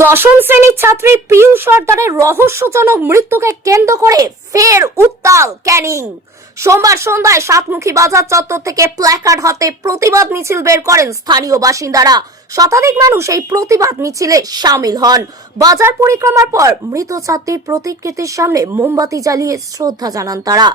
দশম শ্রেণির ছাত্রী পিউ সর্দারের রহস্যজনক মৃত্যুকে কেন্দ্র করে ফের উত্তাল ক্যানিং। সোমবার সন্ধ্যায় সাতমুখী বাজার চত্বর থেকে প্ল্যাকার্ড হাতে প্রতিবাদ মিছিল বের করেন স্থানীয় বাসিন্দারা। শতাধিক মানুষ এই প্রতিবাদ মিছিলে সামিল হন। বাজার পরিক্রমার পর মৃত ছাত্রীর প্রতিকৃতির সামনে মোমবাতি জ্বালিয়ে শ্রদ্ধা জানান তারা।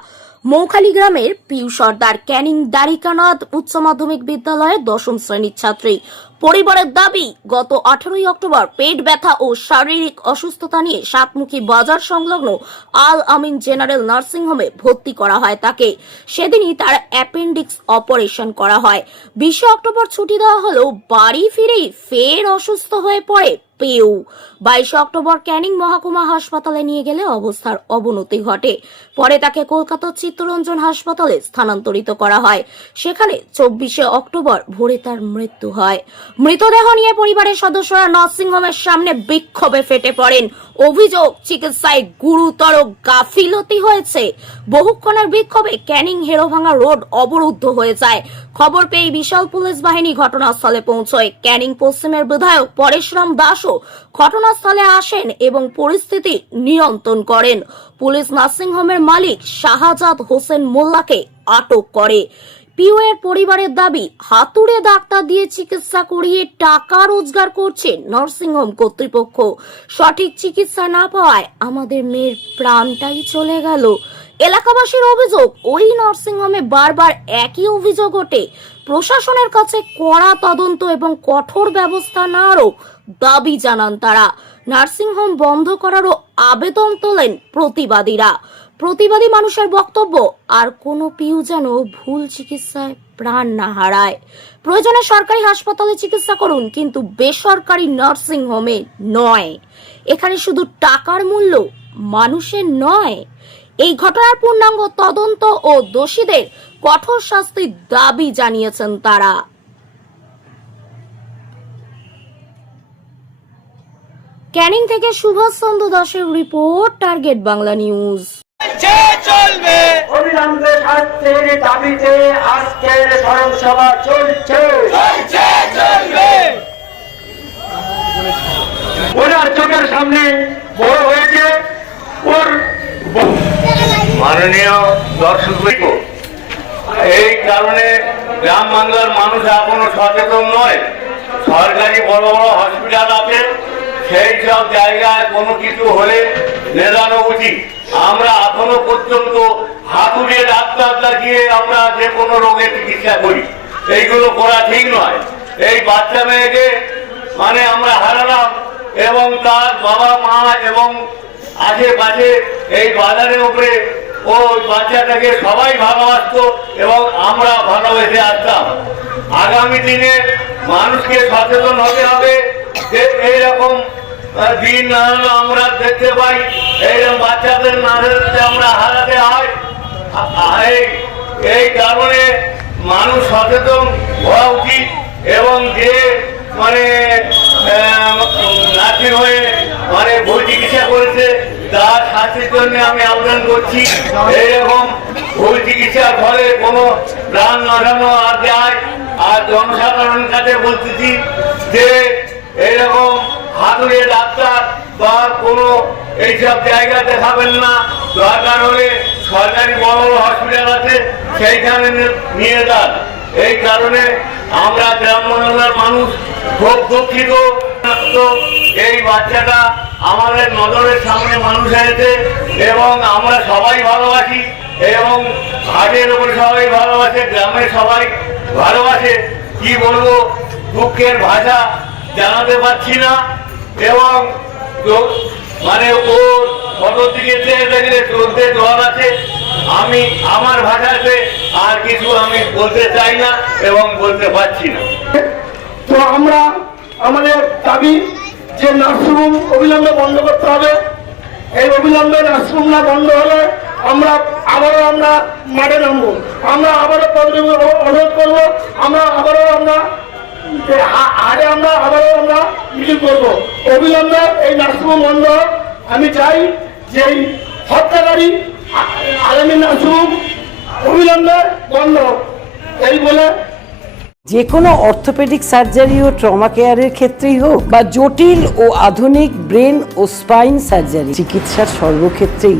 মৌখালী গ্রামের পিউ সর্দার ক্যানিং দ্বারিকানাথ উচ্চ মাধ্যমিক বিদ্যালয়ের দশম শ্রেণির ছাত্রী। পরিবারের দাবি, গত আঠারোই অক্টোবর পেট ব্যথা ও শারীরিক অসুস্থতা নিয়ে সাতমুখী বাজার সংলগ্ন আল আমিন জেনারেল নার্সিং হোমে ভর্তি করা হয় তাকে। সেদিনই তার অ্যাপেন্ডিক্স অপারেশন করা হয়। বিশে অক্টোবর ছুটি দেওয়া হলেও বাড়ি ফিরেই ফের অসুস্থ হয়ে পড়ে পেউ। বাইশে অক্টোবর ক্যানিং মহকুমা হাসপাতালে নিয়ে গেলে অবস্থার অবনতি ঘটে। পরে তাকে কলকাতার চিত্তরঞ্জন হাসপাতালে স্থানান্তরিত করা হয়। সেখানে চব্বিশে অক্টোবর ভোরে তার মৃত্যু হয়। মৃতদেহ নিয়ে পরিবারের সদস্যরা নার্সিংহোমের সামনে বিক্ষোভে ফেটে পড়েন। অভিযোগ, চিকিৎসায় গুরুতর গাফিলতি হয়েছে। বহুক্ষণের বিক্ষোভে ক্যানিং হেরোভাঙা রোড অবরুদ্ধ হয়ে যায়। খবর পেয়ে বিশাল পুলিশ বাহিনী ঘটনাস্থলে পৌঁছয়। ক্যানিং পশ্চিমের বিধায়ক পরেশরাম দাসও ঘটনাস্থলে আসেন এবং পরিস্থিতি নিয়ন্ত্রণ করেন। পুলিশ নার্সিংহোমের মালিক শাহজাদ হোসেন মোল্লাকে আটক করে। পিও এর পরিবারের দাবি, হাতুড়ে ডাক্তার দিয়ে চিকিৎসা করিয়ে টাকা রোজগার করছে নার্সিংহোম কর্তৃপক্ষ। সঠিক চিকিৎসা না পাওয়ায় আমাদের মেয়ের প্রাণটাই চলে গেল। এলাকাবাসীর অভিযোগ, ওই নার্সিংহোমে বারবার একই অভিযোগ ওঠে। প্রশাসনের কাছে কড়া তদন্ত এবং কঠোর ব্যবস্থা না নেওয়ারও দাবি জানান তারা। নার্সিংহোম বন্ধ করারও আবেদন তোলেন প্রতিবাদীরা। প্রতিবাদী মানুষের বক্তব্য, আর কোনো পিউ যেন ভুল চিকিৎসায় প্রাণ না হারায়। প্রয়োজনে সরকারি হাসপাতালে চিকিৎসা করুন, কিন্তু বেসরকারি নার্সিং হোমে নয়। এখানে শুধু টাকার মূল্য, মানুষের নয়। এই ঘটনার পূর্ণাঙ্গ তদন্ত ও দোষীদের কঠোর শাস্তির দাবি জানিয়েছেন তারা। ক্যানিং থেকে সুভাষ চন্দ্র দাসের রিপোর্ট, টার্গেট বাংলা নিউজ। চলবে। অবিলম্বে স্বাস্থ্যের দাবিতে আজকের স্মরণ সভা চলছে। চলছে চলবে। ওনার চোখের সামনে বড় হয়েছে। ওর মাননীয় দর্শক এই কারণে গ্রাম বাংলার মানুষ এখনও সচেতন নয়। সরকারি বড় বড় হসপিটাল আছে সেই সব জায়গায় কোনো কিছু হলে নেদানো উচিত আমরা এখনও পর্যন্ত হাতুড়ে ডাক্তার লাগিয়ে আমরা যে কোনো রোগের চিকিৎসা করি। এইগুলো করা ঠিক নয়। এই বাচ্চা মেয়েকে মানে আমরা হারালাম এবং তার বাবা, মা এবং আশেপাশে এই বাজারের উপরে ওই বাচ্চাটাকে সবাই ভালোবাসতো এবং আমরা ভালোবেসে আসতাম। আগামী দিনে মানুষকে সচেতন হতে হবে যে এইরকম দিন আমরা দেখতে পাই এইরকম বাচ্চাদের না আমরা হারাতে হয়। এই- কারণে মানুষ সচেতন হওয়া উচিত এবং যে মানে নার্সিং হয়ে মানে ভুল চিকিৎসা করেছে, তার শাস্তির জন্য আমি আবেদন করছি। এইরকম ভুল চিকিৎসার ফলে কোনো প্রাণ নড়ানো আর যায়। আর জনসাধারণ কাছে বলতেছি যে হাতুড়ে ডাক্তার বা কোনো এইসব জায়গা দেখাবেন না। দরকার হলে সরকারি বড় হসপিটাল আছে, সেইখানে নিয়ে যান। এই কারণে আমরা গ্রাম বাংলার মানুষ খুব দুঃখিত। এই বাচ্চাটা আমাদের নজরের সামনে মানুষ হয়েছে এবং আমরা সবাই ভালোবাসি এবং হাটের উপর সবাই ভালোবাসে, গ্রামের সবাই ভালোবাসে। কি বলব? দুঃখের ভাষা জানাতে পারছি না। এবং মানে ও ফটোর দিকে চেয়ে চলতে জল আছে, আমি আমার ভাষাতে আর কিছু আমি বলতে চাই না এবং বলতে পারছি না। তো আমরা আমাদের দাবি যে নার্সিংহোম অবিলম্বে বন্ধ করতে হবে। এই অবিলম্বে নার্সিংহোম না বন্ধ হলে আমরা আবারও আমরা মাঠে নামবো। আমরা আবারও অনুরোধ করব। আমরা আবারও আমরা যে আমরা, আবারও আমরা মিটিং করব। অবিলম্বে এই নার্সিংহোম বন্ধ আমি চাই যে হত্যাকারী আগামী নার্সিংহোম অবিলম্বে বন্ধ এই বলে যে কোনো অর্থোপেডিক সার্জারি ও ট্রমা কেয়ারের ক্ষেত্রেই হোক বা জটিল ও আধুনিক ব্রেন ও স্পাইন সার্জারি, চিকিৎসার সর্বক্ষেত্রেই।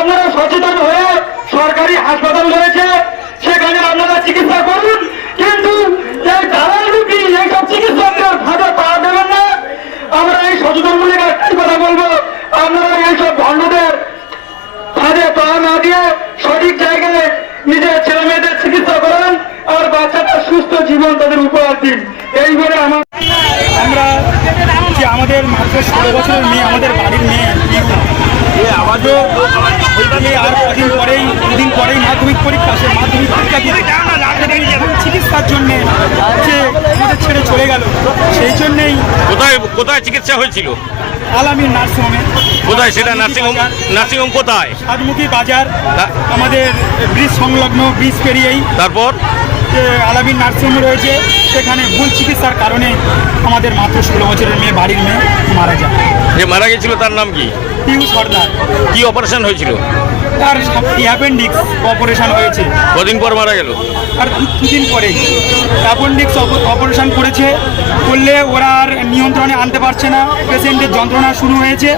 আপনারা সচেতন হয়ে সরকারি হাসপাতাল রয়েছে সেখানে আপনারা চিকিৎসা করুন। কিন্তু এই দালাল রুগী, এইসব চিকিৎসকদের ফাঁদে পা দেবেন না। আমরা এই সচেতন মূলক একটাই কথা বলব? আপনারা এইসব ভণ্ডদের ফাঁদে পা না দিয়ে সঠিক জায়গায় নিজের ছেলে মেয়েদের চিকিৎসা করান আর বাচ্চাটা সুস্থ জীবন তাদের উপহার দিন। এই বলে আমার আমরা যে আমাদের মাত্র ষোলো বছরের মেয়ে, আমাদের বাড়ির মেয়ে। আওয়াজও আর কদিন পরেই দুদিন পরেই মাধ্যমিক পরীক্ষা সে মাধ্যমিক পরীক্ষা চিকিৎসার জন্যে যে আমাদের ছেড়ে চলে গেল সেই জন্যেই কোথায় কোথায় চিকিৎসা হয়েছিল? আলামী নার্সিংহোমে কোথায় সেটা? নার্সিংহোম নার্সিংহোম কোথায়? সাতমুখী বাজার আমাদের ব্রিজ সংলগ্ন ব্রিজ পেরিয়েই। তারপর? যে আলামিন নার্সিংহোম রয়েছে সেখানে ভুল চিকিৎসার কারণে আমাদের মাত্র ষোলো বছরের মেয়ে বাড়ির মেয়ে মারা যায়। যে মারা গেছিল তার নাম কি? পিউ সর্দার। কি অপারেশন হয়েছিল? তার অ্যাপেন্ডিক্স অপারেশন হয়েছে। কদিন পর মারা গেল? আর দুদিন পরেই অ্যাপেন্ডিক্স অপারেশন করেছে। করলে ওরা আর নিয়ন্ত্রণে আনতে পারছে না। পেশেন্টের যন্ত্রণা শুরু হয়েছে।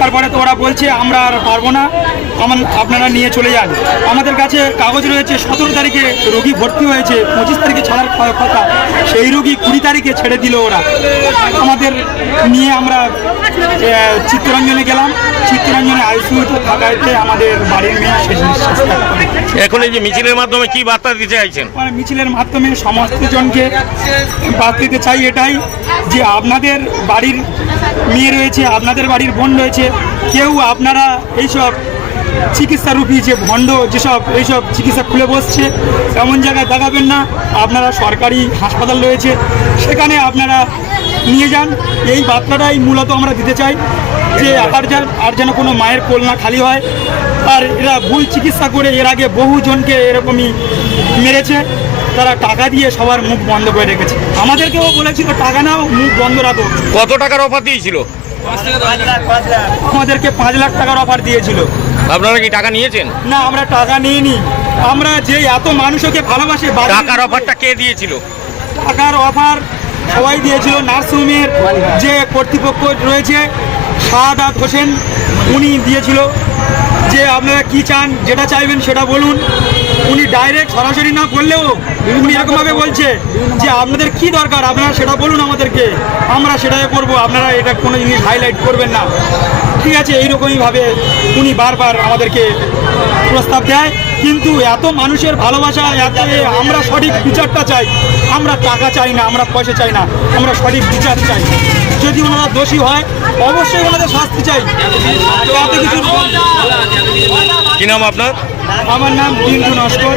তারপরে তো ওরা বলছে, আমরা আর পারব না। আমার আপনারা নিয়ে চলে যান। আমাদের কাছে কাগজ রয়েছে, সতেরো তারিখে রোগী ভর্তি হয়েছে, পঁচিশ তারিখে ছাড়ার কথা। সেই রোগী কুড়ি তারিখে ছেড়ে দিল ওরা। আমাদের নিয়ে আমরা চিত্তরঞ্জনে গেলাম। চিত্তরঞ্জনে আইসিউতে থাকাতে আমাদের বাড়ির মেয়ে শেষ এখন এই যে মিছিলের মাধ্যমে কি বার্তা দিতে চাইছেন? মিছিলের মাধ্যমে সমস্ত জনকে বাদ দিতে চাই এটাই যে আপনাদের বাড়ির মেয়ে রয়েছে, আপনাদের বাড়ির বোন রয়েছে, কেউ আপনারা এইসব চিকিৎসারূপী যে ভণ্ড যেসব এইসব চিকিৎসা খুলে বসছে, এমন জায়গায় দেখাবেন না। আপনারা সরকারি হাসপাতাল রয়েছে, সেখানে আপনারা নিয়ে যান। এই বার্তাটাই মূলত আমরা দিতে চাই যে আর যেন আর যেন কোনো মায়ের কোল না খালি হয়। আর এরা ভুল চিকিৎসা করে এর আগে বহুজনকে এরকমই মেরেছে তারা টাকা দিয়ে সবার মুখ বন্ধ করে রেখেছে। আমাদেরকেও বলেছিল টাকা নাও মুখ বন্ধ রাখো। কত টাকার অফার দিয়েছিল? আমাদেরকে পাঁচ লাখ টাকার অফার দিয়েছিল। আপনারা কি টাকা নিয়েছেন? না আমরা টাকা নিইনি। আমরা যে এত মানুষকে ভালোবাসে টাকার অফারটা কে দিয়েছিল? টাকার অফার সবাই দিয়েছিল। নার্সিংহোমের যে কর্তৃপক্ষ রয়েছে শাহাদাত হোসেন উনি দিয়েছিল। যে আপনারা কি চান যেটা চাইবেন সেটা বলুন। উনি ডাইরেক্ট সরাসরি না বললেও উনি এরকমভাবে বলছে যে আপনাদের কি দরকার? আপনারা সেটা বলুন আমাদেরকে। আমরা সেটাই করব। আপনারা এটা কোনো জিনিস হাইলাইট করবেন না। ঠিক আছে, এইরকমইভাবে উনি বারবার আমাদেরকে প্রস্তাব দেয়। কিন্তু এত মানুষের ভালোবাসা, এত আমরা সঠিক বিচারটা চাই। আমরা টাকা চাই না, আমরা পয়সা চাই না। আমরা সঠিক বিচার চাই। যদি ওনারা দোষী হয়, অবশ্যই ওনাদের শাস্তি চাই। তাতে কিছু কি নাম আপনার? আমার নাম বিন্দু নস্কর।